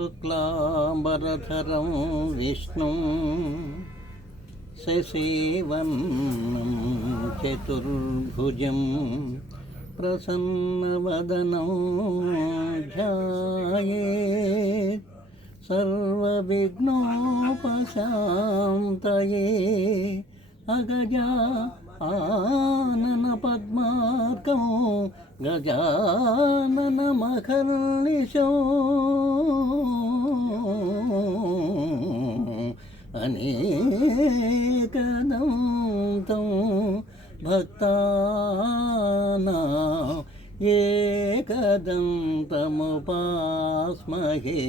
శుక్లాంబరధరం విష్ణుం శశివర్ణం చతుర్భుజం ప్రసన్నవదనం ధ్యాయేత్ సర్వవిఘ్నోపశాంతయే అగజా ఆనన పద్మార్కం గజాననమహర్నిశో అనేకదంతం భక్తానాం ఏకదంతముపాస్మహే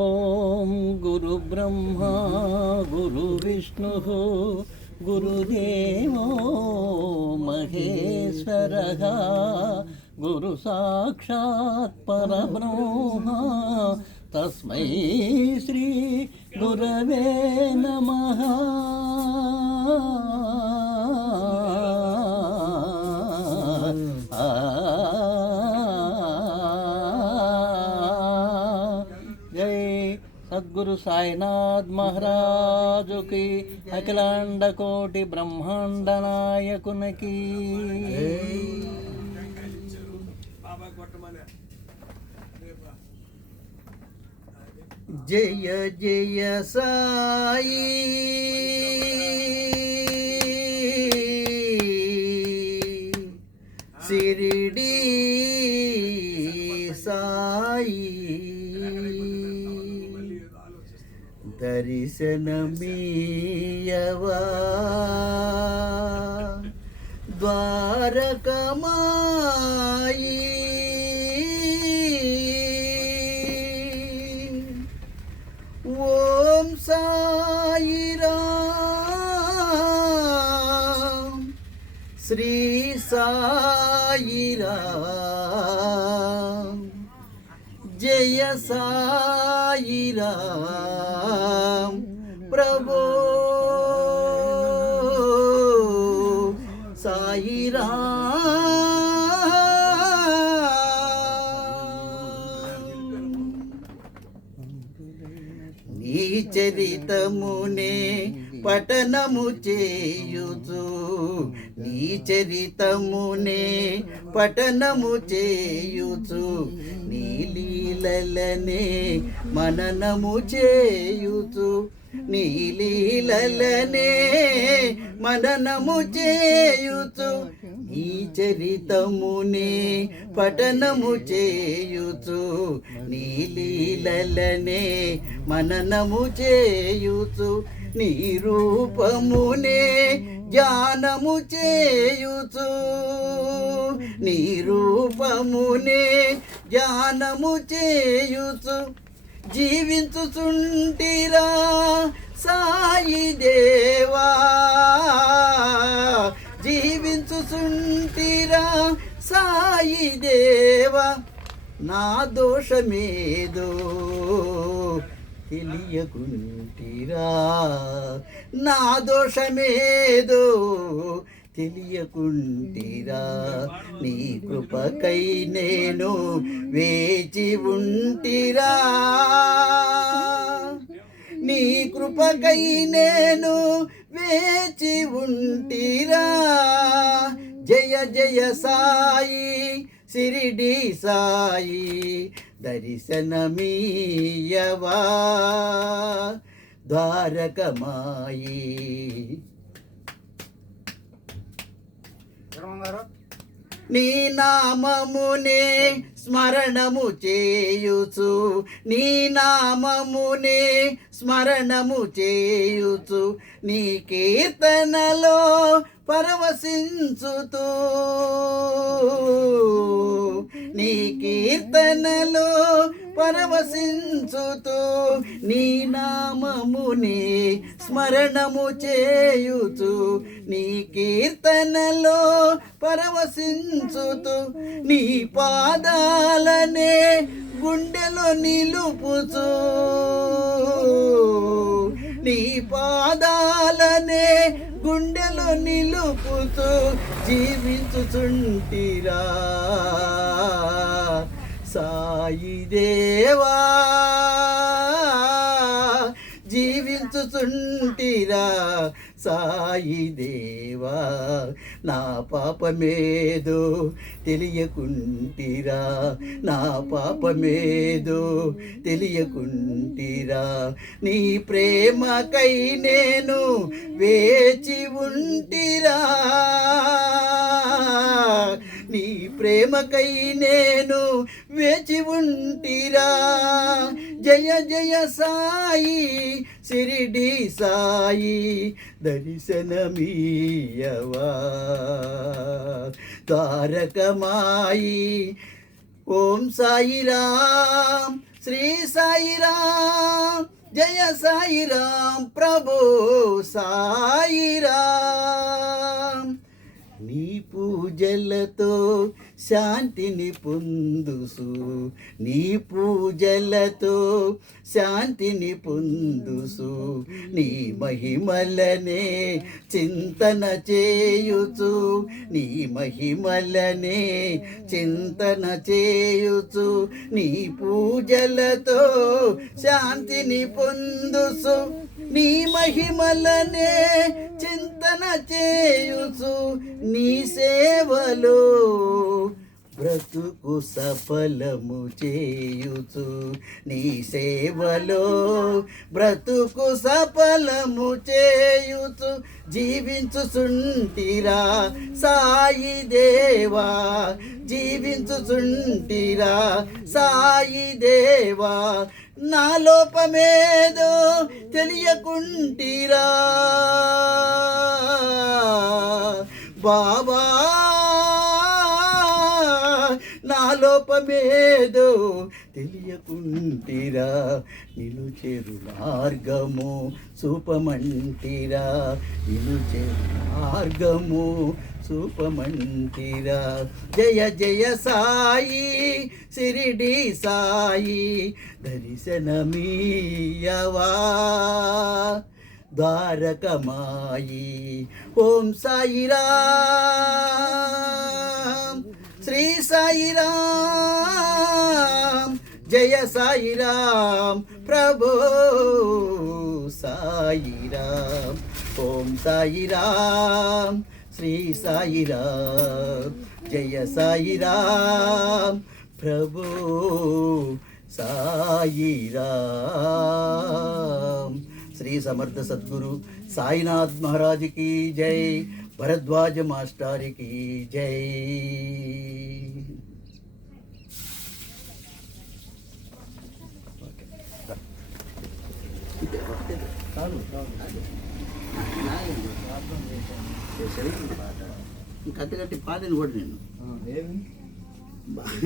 ఓం గురు బ్రహ్మా గురు విష్ణు గురుదేవో మహేశ్వరః గురు సాక్షాత్ పరబ్రహ్మ తస్మై శ్రీ గురవే నమః. జై సద్గురు సాయినాథ్ మహారాజుకి, అఖిలాండ కోటి బ్రహ్మాండ నాయకునికి. జయ జయ సాయి షిరిడి సాయి దర్శనమీయవా ద్వారకమాయి ఓం సాయిరాం శ్రీ సాయిరాం జయ సాయిరాం ప్రభో నీ చరితమునే పఠనము చేయుచు, నీ చరితమునే పఠనము చేయుచు, నీ లీలలనే మననము చేయుచు, నీ లీలలనే మననము చేయుచు, నీ చరితమునే పఠనము చేయుచు, నీ లీలలనే మననము చేయుచు, నీ రూపమునే ధ్యానము చేయుచు, నీ రూపమునే ధ్యానము చేయుచు, జీవించుచుంటిరా సాయి దేవా, జీవించుచుంటిరా సాయి దేవా, నా దోషమేదో తెలియకుంటిరా, నా దోషమేదో తెలియకుంటిరా, నీ కృపకై నేను వేచి ఉంటిరా, నీ కృపకై నేను వేచి ఉంటిరా. జయ జయ సాయి షిరిడి సాయి దర్శనమీయవా ద్వారకమాయి. నీ నామమునే స్మరణము చేయుచు, నీ నామమునే స్మరణము చేయుచు, నీ కీర్తనలో పరవశించుతూ, నీ కీర్తనలో పరవశించుతూ, నీ నామమునే స్మరణము చేయుచు, నీ కీర్తనలో పరవశించుతూ, నీ పాదాలనే గుండెలో నిలుపుచు, నీ పాదాలనే గుండె గుండెలో నిలుపుతూ జీవించుచుంటిరా సాయి దేవా జీవించుచుంటిరా సాయి దేవా నా పాపమేదో తెలియకుంటిరా నా పాపమేదో తెలియకుంటిరా నీ ప్రేమకై నేను వేచి ఉంటిరా నీ ప్రేమకై నేను వేచి ఉంటిరా జయ జయ సాయి సిరిడి సాయి దర్శనమీయవా తారకమాయి ఓం సాయిరామ్ శ్రీ సాయిరామ్ జయ సాయిరామ్ ప్రభు సాయిరామ్ నీ పూజలతో శాంతిని పొందుసు నీ పూజలతో శాంతిని పొందుసు నీ మహిమలనే చింతన చేయుచు నీ మహిమలనే చింతన చేయుచు నీ పూజలతో శాంతిని పొందుసు నీ మహిమలనే చింతన చేయుచు నీ సేవలో బ్రతుకు సఫలము చేయుచు నీ సేవలో బ్రతుకు సఫలము చేయుచు జీవించుచుంటిరా సాయి దేవా జీవించుచుంటిరా సాయి దేవా నా లోపమేదో తెలియకుంటిరా బాబా నా లోపమేదో తెలియకుంటిరా నిన్ను చేరు మార్గము చూపమంటిరా నిన్ను చేరు మార్గము చూపమంటిరా జయ జయ సాయి సిరిడి సాయి దర్శనమీయవా ద్వారకమాయి ఓం సాయిరామ్ శ్రీ సాయిరామ్ జయ సాయిరామ్ ప్రభు సాయిరామ్ ఓం సాయిరామ్ శ్రీ సాయిరామ్ జయ సాయిరామ్ ప్రభు సాయిరామ్ శ్రీ సమర్థ సద్గురు సాయినాథ్ మహారాజ్ की जय భరద్వాజ మాస్టర్ की जय కత్తి కట్టి పాటలు కూడా నేను